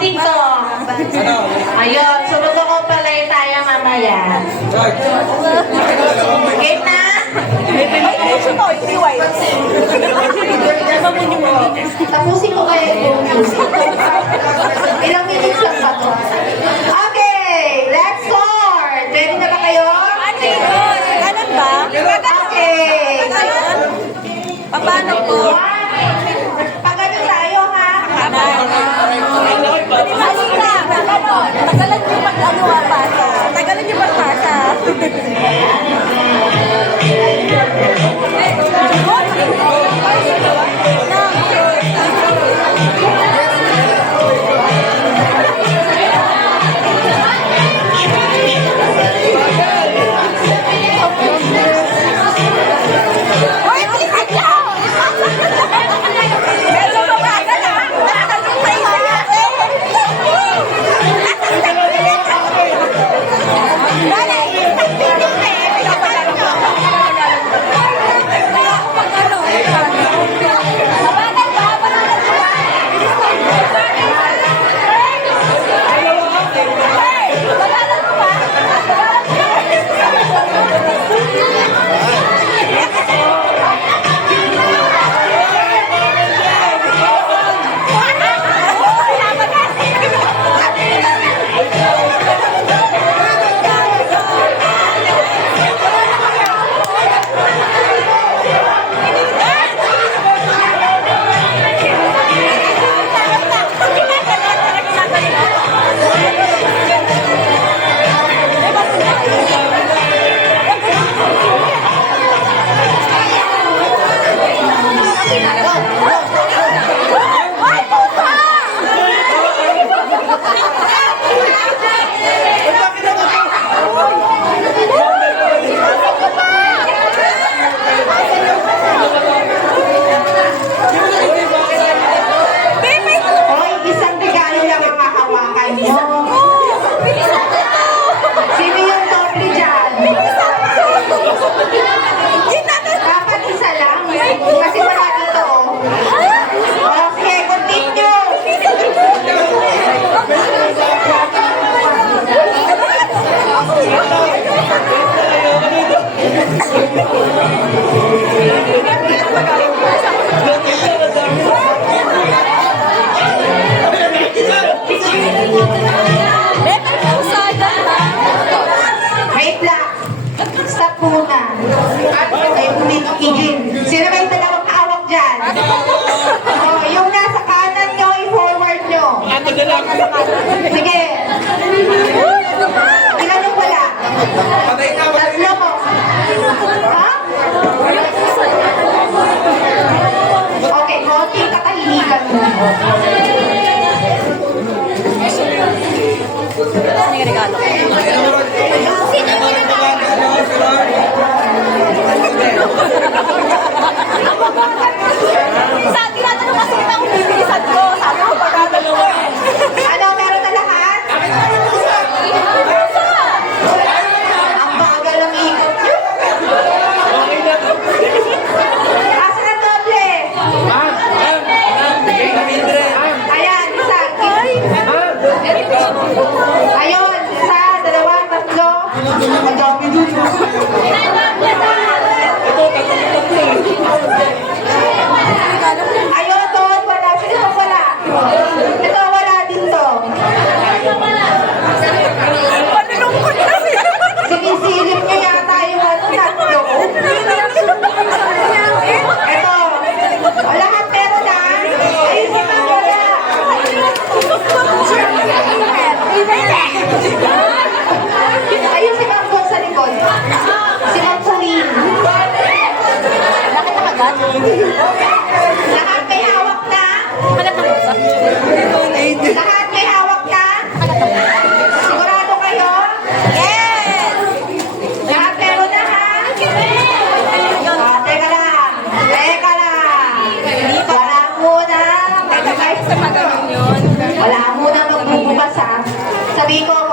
TikTok. Ayun, sunod ako pala tayo mamaya. Game na? Tapusin ko kaya yung music. Ilang minutes lang ba to? Okay, let's start. Ready na ba kayo? Kanan ba? Okay. Paano po? Pagano tayo, ha? Tagalan niyo pag-ano pasa. Tagalan niyo pag-pasa. Wait lang. Stop muna. Ay, umikigin. Sino ba yung dalawang hawak dyan? Oh, yung nasa kanan nyo, i-forward nyo. Sige. Ilan yung wala? Tatlo mo. Ha? Okay, konting katahimikan mo. Ano yung regalo? Saan tinatanong kasi kita kung bibilisan ko? Sabi ko pagkadalawa eh. Ano, meron na lahat? Ang bagal ng ikot nyo. Asan ang doble? Ayan, isa. Ayun, isa, dalawa, tatlo. Ang dami dun. Ayun, doon, wala. Sino pa wala? Ito, wala din to. Panilungkot kasi. Sinisilip nyo yata yung ano, tatlo. Ito, lahat meron na. Ayun, si Ma'am wala. Ayun si Ma'am doon sa likod. Si Ma'am Pauline. Bakit nakagat? Lahat may hawak na. Kagat ng pusa? Lahat may hawak na. Sigurado kayo? Yes! Lahat meron na, ha? Teka lang. Teka lang. Wala muna. Teka guys. Sa magaling yun. Wala muna magbubukas, ha? Sabi ko,